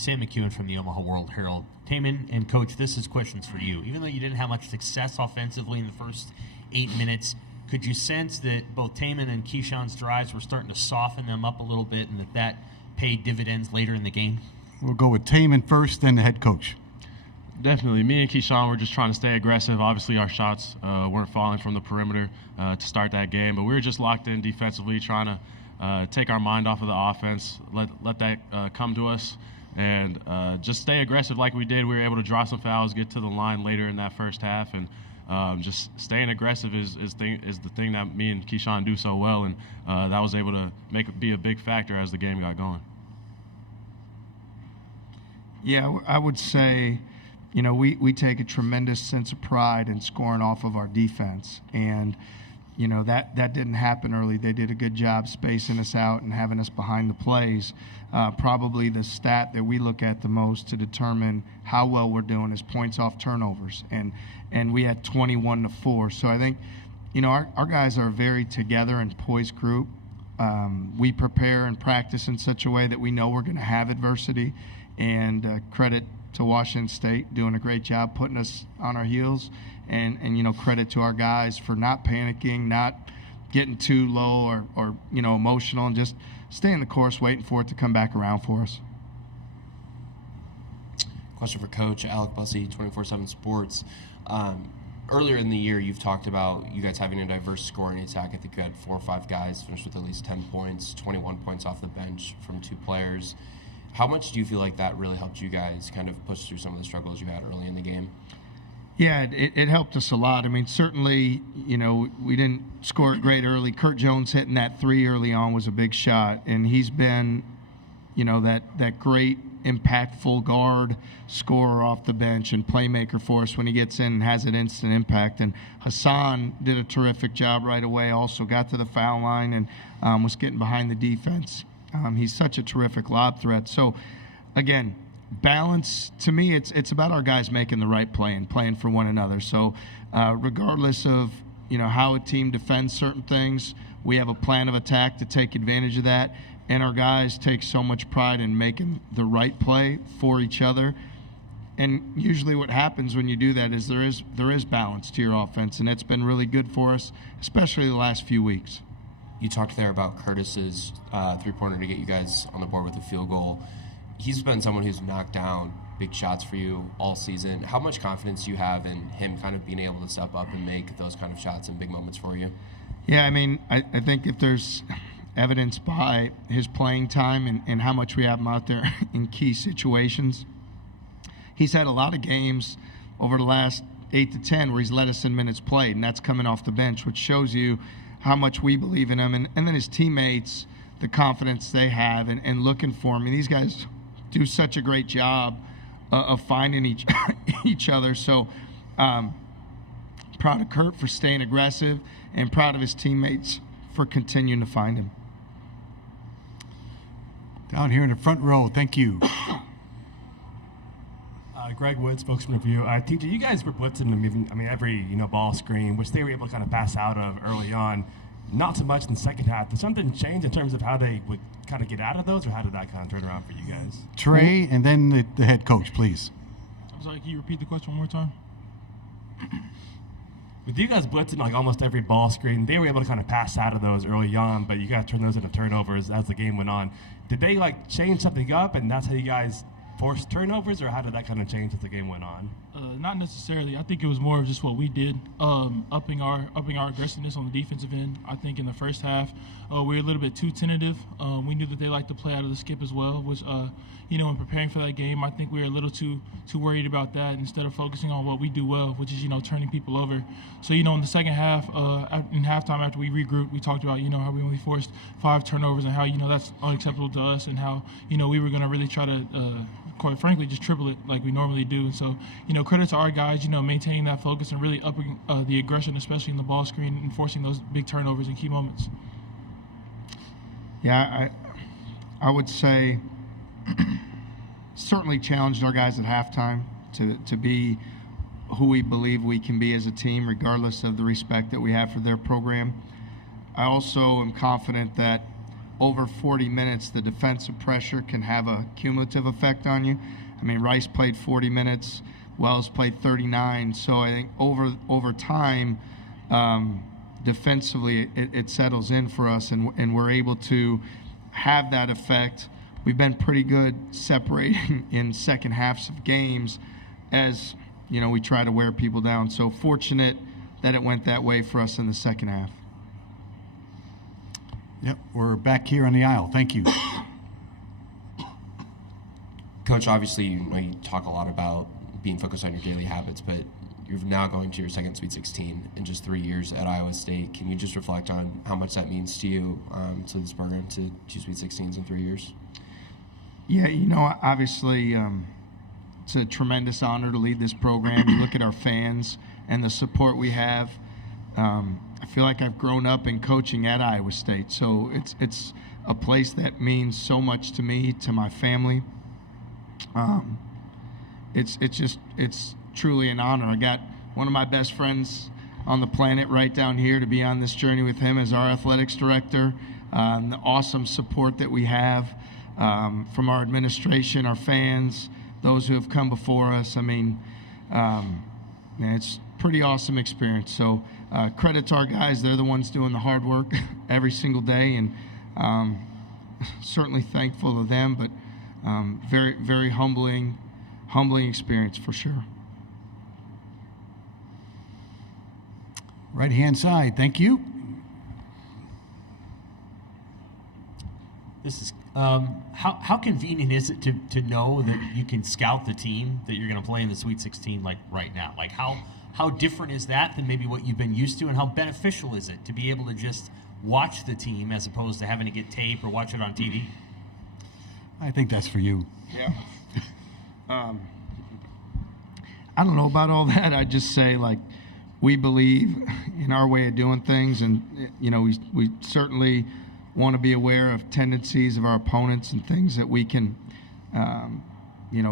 Sam McEwen from the Omaha World Herald. Tamin and Coach, this is questions for you. Even though you didn't have much success offensively in the first 8 minutes, could you sense that both Tamin and Keyshawn's drives were starting to soften them up a little bit and that paid dividends later in the game? We'll go with Tamin first, then the head coach. Definitely. Me and Keyshawn were just trying to stay aggressive. Obviously, our shots weren't falling from the perimeter to start that game, but we were just locked in defensively, trying to take our mind off of the offense, let that come to us, and just stay aggressive like we did. We were able to draw some fouls, get to the line later in that first half, and just staying aggressive is the thing that me and Keyshawn do so well, and that was able to be a big factor as the game got going. Yeah, I would say, we take a tremendous sense of pride in scoring off of our defense. And, that didn't happen early. They did a good job spacing us out and having us behind the plays. Probably the stat that we look at the most to determine how well we're doing is points off turnovers. And we had 21-4. So I think, our guys are a very together and poised group. We prepare and practice in such a way that we know we're going to have adversity. And credit to Washington State doing a great job putting us on our heels, and credit to our guys for not panicking, not getting too low or emotional, and just staying the course, waiting for it to come back around for us. Question for Coach Alec Bussey, 24/7 Sports. Earlier in the year, you've talked about you guys having a diverse scoring attack. I think you had 4 or 5 guys finish with at least 10 points, 21 points off the bench from 2 players. How much do you feel like that really helped you guys kind of push through some of the struggles you had early in the game? Yeah, it helped us a lot. I mean, certainly, we didn't score it great early. Kurt Jones hitting that 3 early on was a big shot, and he's been, that great, impactful guard scorer off the bench and playmaker for us when he gets in and has an instant impact. And Hassan did a terrific job right away, also got to the foul line and was getting behind the defense. He's such a terrific lob threat. So, again, balance, to me, it's about our guys making the right play and playing for one another. So, regardless of, how a team defends certain things, we have a plan of attack to take advantage of that. And our guys take so much pride in making the right play for each other. And usually what happens when you do that is there is balance to your offense, and it's been really good for us, especially the last few weeks. You talked there about Curtis's three-pointer to get you guys on the board with a field goal. He's been someone who's knocked down big shots for you all season. How much confidence do you have in him kind of being able to step up and make those kind of shots in big moments for you? Yeah, I mean, I think if there's evidence by his playing time and how much we have him out there in key situations, he's had a lot of games over the last 8 to 10 where he's led us in minutes played, and that's coming off the bench, which shows you how much we believe in him, and then his teammates, the confidence they have and looking for him. I mean, these guys do such a great job of finding each other. So proud of Kurt for staying aggressive and proud of his teammates for continuing to find him. Down here in the front row, thank you. Greg Wood, spokesman of you. TJ, you guys were blitzing them, every ball screen, which they were able to kind of pass out of early on. Not so much in the second half. Did something change in terms of how they would kind of get out of those, or how did that kind of turn around for you guys? Trey, and then the head coach, please. I'm sorry, can you repeat the question one more time? With you guys blitzing like almost every ball screen, they were able to kind of pass out of those early on, but you guys turned those into turnovers as the game went on. Did they change something up, and that's how you guys forced turnovers, or how did that kind of change as the game went on? Not necessarily. I think it was more of just what we did, upping our aggressiveness on the defensive end. I think in the first half, we were a little bit too tentative. We knew that they liked to play out of the skip as well, which, in preparing for that game, I think we were a little too worried about that instead of focusing on what we do well, which is, turning people over. So, in the second half, in halftime after we regrouped, we talked about, how we only forced 5 turnovers and how, that's unacceptable to us, and how, we were going to really try to, quite frankly, just triple it like we normally do. And so, credit to our guys, maintaining that focus and really upping the aggression, especially in the ball screen, and forcing those big turnovers in key moments. Yeah, I would say certainly challenged our guys at halftime to be who we believe we can be as a team, regardless of the respect that we have for their program. I also am confident that over 40 minutes, the defensive pressure can have a cumulative effect on you. I mean, Rice played 40 minutes, Wells played 39. So I think over time, defensively, it settles in for us, and we're able to have that effect. We've been pretty good separating in second halves of games as, we try to wear people down. So fortunate that it went that way for us in the second half. Yep, we're back here on the aisle. Thank you. Coach, obviously, you talk a lot about being focused on your daily habits, but you're now going to your second Sweet 16 in just 3 years at Iowa State. Can you just reflect on how much that means to you, to this program, to 2 Sweet 16s in 3 years? Yeah, obviously, it's a tremendous honor to lead this program. You look at our fans and the support we have. I feel like I've grown up in coaching at Iowa State, so it's a place that means so much to me, to my family. It's truly an honor. I got one of my best friends on the planet right down here to be on this journey with him as our athletics director. And the awesome support that we have from our administration, our fans, those who have come before us. I mean, it's a pretty awesome experience. So credit to our guys. They're the ones doing the hard work every single day, and certainly thankful to them, but very, very humbling experience for sure. Right-hand side, thank you. This is how convenient is it to know that you can scout the team that you're going to play in the Sweet 16 like right now? Like how different is that than maybe what you've been used to, and how beneficial is it to be able to just watch the team as opposed to having to get tape or watch it on TV? I think that's for you. Yeah. I don't know about all that. I just say, we believe in our way of doing things, and we certainly want to be aware of tendencies of our opponents and things that we can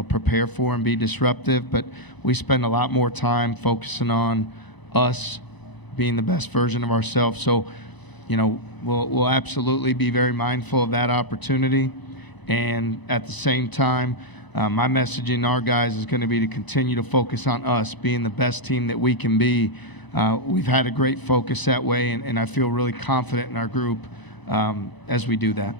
prepare for and be disruptive, but we spend a lot more time focusing on us being the best version of ourselves. So we'll absolutely be very mindful of that opportunity, and at the same time, my messaging to our guys is going to be to continue to focus on us being the best team that we can be. We've had a great focus that way, and I feel really confident in our group as we do that.